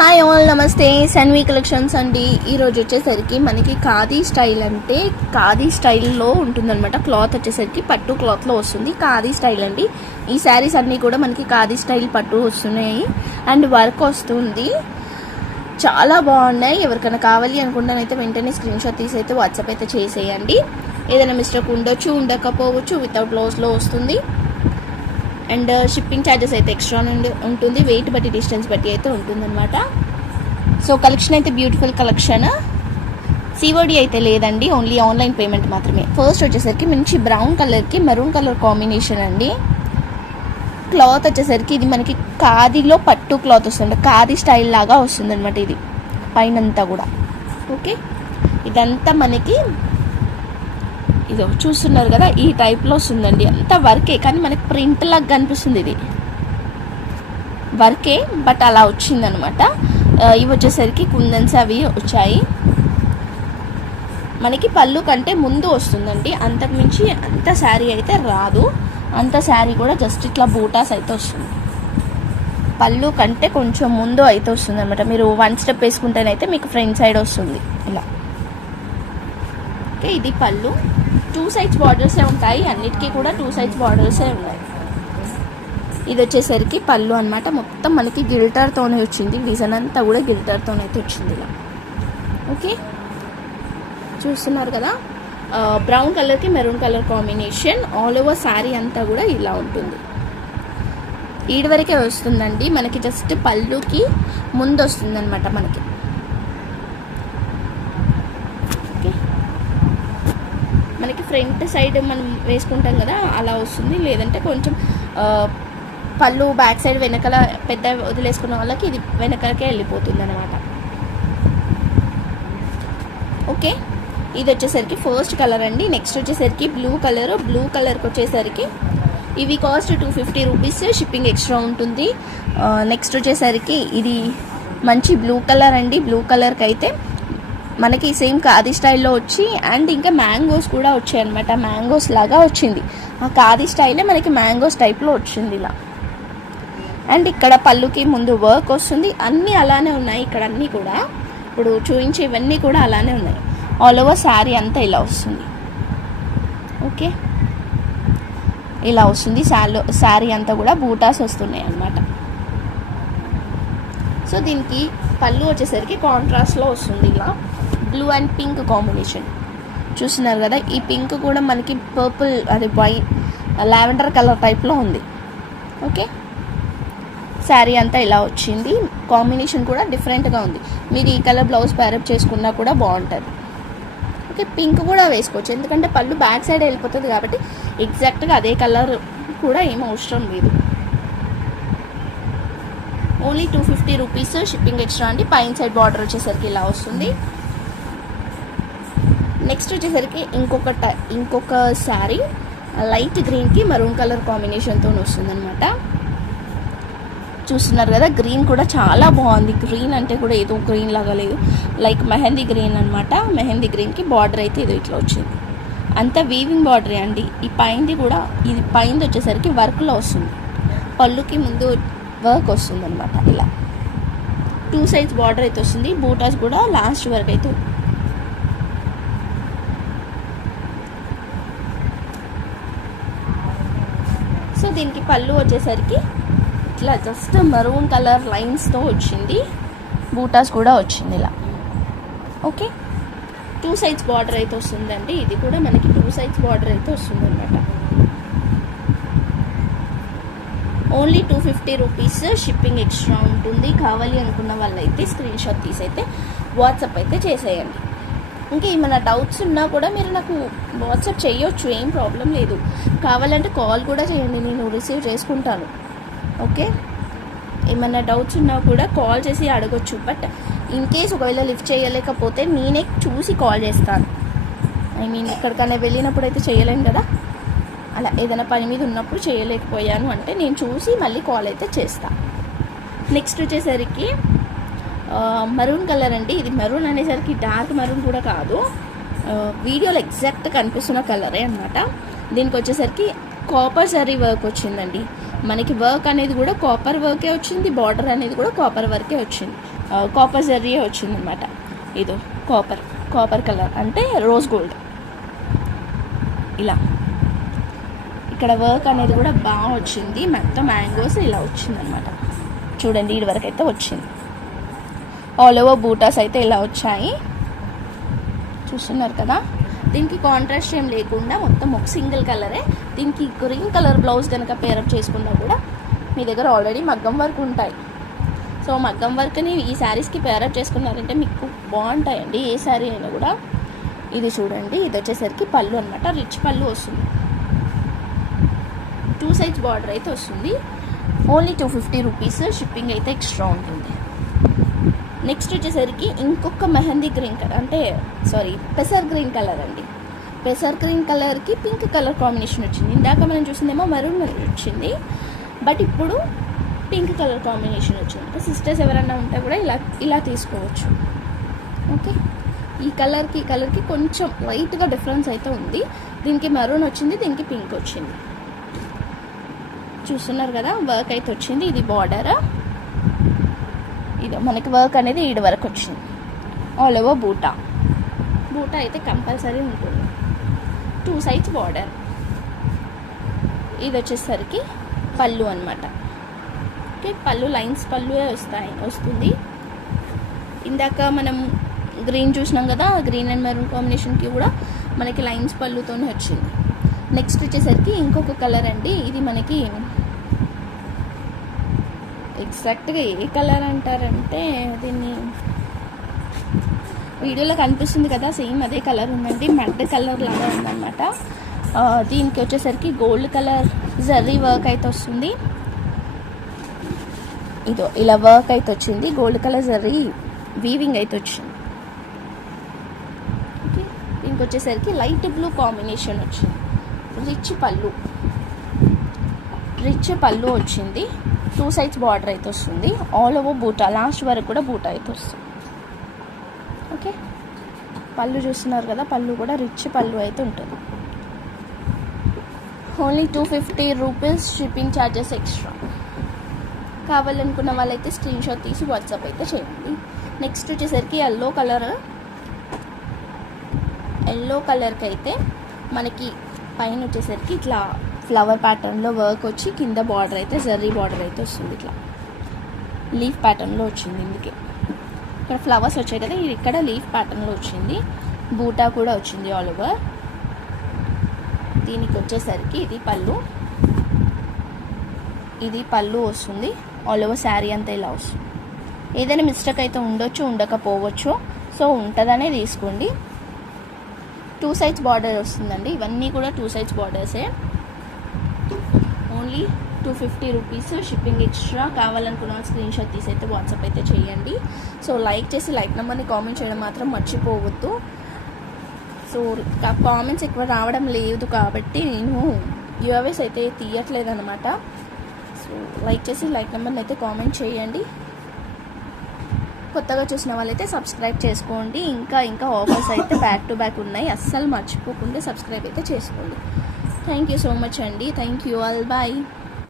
Hi all నమస్తే. Sanvi collections అండి. ఈరోజు వచ్చేసరికి మనకి ఖాదీ స్టైల్ అంటే ఖాదీ స్టైల్లో ఉంటుందన్నమాట. క్లాత్ వచ్చేసరికి పట్టు క్లాత్లో వస్తుంది. ఖాదీ స్టైల్ అండి. ఈ శారీస్ అన్నీ కూడా మనకి ఖాదీ స్టైల్ పట్టు వస్తున్నాయి. అండ్ వర్క్ వస్తుంది. చాలా బాగున్నాయి. ఎవరికైనా కావాలి అనుకుంటానైతే వెంటనే స్క్రీన్ షాట్ తీసి అయితే వాట్సాప్ అయితే చేసేయండి. ఏదైనా మిస్టేక్ ఉండొచ్చు ఉండకపోవచ్చు వితౌట్ లాస్లో వస్తుంది. అండ్ షిప్పింగ్ ఛార్జెస్ అయితే ఎక్స్ట్రా నుండి ఉంటుంది వెయిట్ బట్టి డిస్టెన్స్ బట్టి అయితే ఉంటుందన్నమాట. సో కలెక్షన్ అయితే బ్యూటిఫుల్ కలెక్షన్. సిఓడి అయితే లేదండి ఓన్లీ ఆన్లైన్ పేమెంట్ మాత్రమే. ఫస్ట్ వచ్చేసరికి మంచి బ్రౌన్ కలర్కి మెరూన్ కలర్ కాంబినేషన్ అండి. క్లాత్ వచ్చేసరికి ఇది మనకి ఖాదీలో పట్టు క్లాత్ వస్తుంది ఖాదీ స్టైల్ లాగా వస్తుంది అనమాట ఇది పైనంతా కూడా. ఓకే? ఇదంతా మనకి ఇది చూస్తున్నారు కదా ఈ టైప్లో వస్తుందండి. అంత వర్కే కానీ మనకి ప్రింట్ లాగా కనిపిస్తుంది ఇది. వర్కే బట్ అలా వచ్చిందనమాట. ఇవి వచ్చేసరికి కుందన్స్ అవి వచ్చాయి. మనకి పళ్ళు కంటే ముందు వస్తుందండి. అంతకుమించి అంత శారీ అయితే రాదు. అంత శారీ కూడా జస్ట్ ఇట్లా బూటాస్ అయితే వస్తుంది. పళ్ళు కంటే కొంచెం ముందు అయితే వస్తుంది అనమాట మీరు వన్ స్టెప్ వేసుకుంటేనైతే మీకు ఫ్రంట్ సైడ్ వస్తుంది. ఇలా. ఓకే ఇది పళ్ళు. టూ సైడ్స్ బార్డర్సే ఉంటాయి. అన్నిటికీ కూడా టూ సైడ్స్ బార్డర్సే ఉన్నాయి. ఇది వచ్చేసరికి పళ్ళు అనమాట మొత్తం మనకి గిల్టర్తోనే వచ్చింది. డిజైన్ అంతా కూడా గిల్టర్తోనే అయితే వచ్చింది ఇలా. ఓకే? చూస్తున్నారు కదా? బ్రౌన్ కలర్కి maroon colour combination. All over sari అంతా కూడా ఇలా ఉంటుంది. ఈడవరకే వస్తుందండి. మనకి జస్ట్ పళ్ళుకి ముందు వస్తుందన్నమాట మనకి ఓకే మనకి ఫ్రంట్ సైడ్ మనం వేసుకుంటాం కదా అలా వస్తుంది. లేదంటే కొంచెం పళ్ళు బ్యాక్ సైడ్ వెనకాల పెద్ద వదిలేసుకున్న వాళ్ళకి ఇది వెనకాలకే వెళ్ళిపోతుంది అనమాట ఓకే? ఇది వచ్చేసరికి ఫస్ట్ కలర్ అండి. నెక్స్ట్ వచ్చేసరికి బ్లూ కలర్. బ్లూ కలర్కి వచ్చేసరికి ఇవి cost two fifty rupees shipping extra ఉంటుంది. నెక్స్ట్ వచ్చేసరికి ఇది మంచి బ్లూ కలర్ అండి. బ్లూ కలర్కి అయితే మనకి సేమ్ ఖాదీ స్టైల్లో వచ్చి అండ్ ఇంకా మ్యాంగోస్ కూడా వచ్చాయి అనమాట మ్యాంగోస్ లాగా వచ్చింది. ఆ ఖాదీ స్టైలే మనకి మ్యాంగోస్ టైప్లో వచ్చింది ఇలా. అండ్ ఇక్కడ పళ్ళుకి ముందు వర్క్ వస్తుంది. అన్నీ అలానే ఉన్నాయి ఇక్కడ అన్నీ కూడా. ఇప్పుడు చూపించే ఇవన్నీ కూడా అలానే ఉన్నాయి. ఆల్ ఓవర్ శారీ అంతా ఇలా వస్తుంది. ఓకే? ఇలా వస్తుంది. శాలో శారీ అంతా కూడా బూటాస్ వస్తున్నాయి అన్నమాట. సో దీనికి పళ్ళు వచ్చేసరికి కాంట్రాస్ట్లో వస్తుంది ఇలా. బ్లూ అండ్ పింక్ కాంబినేషన్ చూస్తున్నారు కదా ఈ పింక్ కూడా మనకి పర్పుల్ అది వైట్ లావెండర్ కలర్ టైప్లో ఉంది. ఓకే శారీ అంతా ఇలా వచ్చింది. కాంబినేషన్ కూడా డిఫరెంట్గా ఉంది. మీరు ఈ కలర్ బ్లౌజ్ ప్యారప్ చేసుకున్నా కూడా బాగుంటుంది. ఓకే పింక్ కూడా వేసుకోవచ్చు. ఎందుకంటే పళ్ళు బ్యాక్ సైడ్ వెళ్ళిపోతుంది కాబట్టి ఎగ్జాక్ట్గా అదే కలర్ కూడా ఏం అవసరం లేదు. Only two fifty rupees shipping extra అండి. పైన సైడ్ బార్డర్ వచ్చేసరికి ఇలా వస్తుంది. నెక్స్ట్ వచ్చేసరికి ఇంకొక ఇంకొక శారీ లైట్ గ్రీన్కి మరూన్ కలర్ కాంబినేషన్తో వస్తుందనమాట చూస్తున్నారు కదా గ్రీన్ కూడా చాలా బాగుంది. గ్రీన్ అంటే కూడా ఏదో గ్రీన్ లాగా లేదు. లైక్ మెహందీ గ్రీన్ అనమాట మెహందీ గ్రీన్కి బార్డర్ అయితే ఇది ఇట్లా వచ్చింది. అంతా వీవింగ్ బార్డరే అండి. ఈ పైంది కూడా ఇది పైంది వచ్చేసరికి వర్క్లో వస్తుంది. పళ్ళుకి ముందు వర్క్ వస్తుంది అనమాట ఇలా. టూ సైజ్ బార్డర్ అయితే వస్తుంది. బూటాస్ కూడా లాస్ట్ వరకు అయితే దీనికి పళ్ళు వచ్చేసరికి ఇట్లా జస్ట్ మరూన్ కలర్ లైన్స్తో వచ్చింది. బూటాస్ కూడా వచ్చింది ఇలా. ఓకే టూ సైడ్స్ బార్డర్ అయితే వస్తుందండి. ఇది కూడా మనకి టూ సైడ్స్ బార్డర్ అయితే వస్తుంది అనమాట only two fifty rupees shipping extra ఉంటుంది. కావాలి అనుకున్న వాళ్ళైతే స్క్రీన్ షాట్ తీసి అయితే వాట్సాప్ అయితే చేసేయండి. ఇంకా ఏమైనా డౌట్స్ ఉన్నా కూడా మీరు నాకు వాట్సాప్ చేయొచ్చు ఏం ప్రాబ్లం లేదు. కావాలంటే కాల్ కూడా చేయండి నేను రిసీవ్ చేసుకుంటాను. ఓకే ఏమైనా డౌట్స్ ఉన్నా కూడా కాల్ చేసి అడగొచ్చు. బట్ ఇన్ కేస్ ఒకవేళ లిఫ్ట్ చేయలేకపోతే నేనే చూసి కాల్ చేస్తాను. ఐ మీన్ ఎక్కడికైనా వెళ్ళినప్పుడు అయితే చేయలేను కదా? అలా ఏదైనా పని మీద ఉన్నప్పుడు చేయలేకపోయాను అంటే నేను చూసి మళ్ళీ కాల్ అయితే చేస్తాను నెక్స్ట్ వచ్చేసరికి మరూన్ కలర్ అండి. ఇది మరూన్ అనేసరికి డార్క్ మరూన్ కూడా కాదు. వీడియోలో ఎగ్జాక్ట్ కనిపిస్తున్న కలరే అనమాట దీనికి వచ్చేసరికి కాపర్ సరీ వర్క్ వచ్చిందండి. మనకి వర్క్ అనేది కూడా కాపర్ వర్కే వచ్చింది బార్డర్ అనేది కూడా కాపర్ వర్కే వచ్చింది. కాపర్ జర్రీయే వచ్చింది అనమాట ఇదో కాపర్ కాపర్ కలర్ అంటే రోజ్ గోల్డ్ ఇలా. ఇక్కడ వర్క్ అనేది కూడా బాగా వచ్చింది. మొత్తం మ్యాంగోస్ ఇలా వచ్చింది అనమాట చూడండి ఇది వరకు అయితే వచ్చింది. ఆల్ ఓవర్ బూటాస్ అయితే ఇలా వచ్చాయి. చూస్తున్నారు కదా? దీనికి కాంట్రాస్ట్ ఏం లేకుండా మొత్తం ఒక సింగిల్ కలరే దీనికి గ్రీన్ కలర్ బ్లౌజ్ కనుక పేరప్ చేసుకున్నా కూడా మీ దగ్గర ఆల్రెడీ మగ్గం వర్క్ ఉంటాయి. సో మగ్గం వర్క్ని ఈ శారీస్కి పేరప్ చేసుకున్నారంటే మీకు బాగుంటాయండి. ఏ శారీ అయినా కూడా. ఇది చూడండి. ఇది వచ్చేసరికి పళ్ళు అనమాట రిచ్ పళ్ళు వస్తుంది. టూ సైజ్ బార్డర్ అయితే వస్తుంది. Only two fifty rupees shipping అయితే ఎక్స్ట్రా ఉంటుంది. నెక్స్ట్ వచ్చేసరికి ఇంకొక మెహందీ గ్రీన్ కలర్ అంటే సారీ పెసర్ గ్రీన్ కలర్ అండి. పెసర్ గ్రీన్ కలర్కి పింక్ కలర్ కాంబినేషన్ వచ్చింది. ఇందాక మనం చూసిందేమో మరూన్ మెరూన్ వచ్చింది. బట్ ఇప్పుడు పింక్ కలర్ కాంబినేషన్ వచ్చింది. సిస్టర్స్ ఎవరైనా ఉంటే కూడా ఇలా ఇలా తీసుకోవచ్చు. ఓకే? ఈ కలర్కి ఈ కలర్కి కొంచెం లైట్గా డిఫరెన్స్ అయితే ఉంది. దీనికి మరూన్ వచ్చింది దీనికి పింక్ వచ్చింది. చూస్తున్నారు కదా వర్క్ అయితే వచ్చింది. ఇది బార్డర్? ఇది మనకి వర్క్ అనేది ఈడ వరకు వచ్చింది. ఆల్ ఓవర్ బూటా బూటా అయితే కంపల్సరీ ఉంటుంది. టూ సైడ్స్ బార్డర్ ఇది వచ్చేసరికి పళ్ళు అనమాట ఓకే పళ్ళు లైన్స్ పళ్ళు వస్తాయి వస్తుంది. ఇందాక మనం గ్రీన్ చూసినాం కదా గ్రీన్ అండ్ మెరూన్ కాంబినేషన్కి కూడా మనకి లైన్స్ పళ్ళుతోనే వచ్చింది. నెక్స్ట్ వచ్చేసరికి ఇంకొక కలర్ అండి. ఇది మనకి ఎగ్జాక్ట్గా ఏ కలర్ అంటారంటే దీన్ని వీడియోలో కనిపిస్తుంది కదా సేమ్ అదే కలర్ ఉందండి మడ్ కలర్ లాగా ఉందన్నమాట. దీనికి వచ్చేసరికి గోల్డ్ కలర్ జర్రీ వర్క్ అయితే వస్తుంది. ఇదో ఇలా వర్క్ అయితే వచ్చింది గోల్డ్ కలర్ జర్రీ వీవింగ్ అయితే వచ్చింది. ఓకే దీనికి వచ్చేసరికి లైట్ బ్లూ కాంబినేషన్ వచ్చింది. రిచ్ పళ్ళు రిచ్ పళ్ళు వచ్చింది. టూ సైడ్స్ బార్డర్ అయితే వస్తుంది. ఆల్ ఓవర్ బూటా లాస్ట్ వరకు కూడా బూటా అయితే వస్తుంది. ఓకే పళ్ళు చూస్తున్నారు కదా పళ్ళు కూడా రిచ్ పళ్ళు అయితే ఉంటుంది. Only two fifty rupees shipping charges extra కావాలనుకున్న వాళ్ళైతే స్క్రీన్ షాట్ తీసి వాట్సాప్ అయితే చేయండి. నెక్స్ట్ వచ్చేసరికి ఎల్లో కలర్ ఎల్లో కలర్కి అయితే మనకి పైన వచ్చేసరికి ఇట్లా ఫ్లవర్ ప్యాటర్న్లో వర్క్ వచ్చి కింద బార్డర్ అయితే జర్రీ బార్డర్ అయితే వస్తుంది ఇట్లా. లీఫ్ ప్యాటర్న్లో వచ్చింది ఇందుకే. ఇక్కడ ఫ్లవర్స్ వచ్చాయి కదా ఇది ఇక్కడ లీఫ్ ప్యాటర్న్లో వచ్చింది. బూటా కూడా వచ్చింది ఆల్ ఓవర్ దీనికి వచ్చేసరికి ఇది పళ్ళు. ఇది పళ్ళు వస్తుంది. ఆల్ ఓవర్ శారీ అంతా ఇలా వస్తుంది. ఏదైనా మిస్టేక్ అయితే ఉండొచ్చు ఉండకపోవచ్చు. సో ఉంటుందనే తీసుకోండి. టూ సైడ్స్ బార్డర్ వస్తుందండి. ఇవన్నీ కూడా two sides బార్డర్సే only two fifty rupees shipping extra కావాలనుకున్న స్క్రీన్ షాట్ తీసి అయితే వాట్సాప్ అయితే చేయండి. సో లైక్ చేసి లైక్ నెంబర్ని కామెంట్ చేయడం మాత్రం మర్చిపోవద్దు. సో కామెంట్స్ ఎక్కువ రావడం లేదు కాబట్టి నేను యూఎస్ అయితే తీయట్లేదు అనమాట సో లైక్ చేసి లైక్ నెంబర్ని అయితే కామెంట్ చేయండి. కొత్తగా చూసిన వాళ్ళైతే సబ్స్క్రైబ్ చేసుకోండి. ఇంకా ఇంకా ఆఫర్స్ అయితే బ్యాక్ టు బ్యాక్ ఉన్నాయి. అస్సలు మర్చిపోకుండా సబ్స్క్రైబ్ అయితే చేసుకోండి. థ్యాంక్ యూ సో మచ్ అండి థ్యాంక్ యూ ఆల్ బాయ్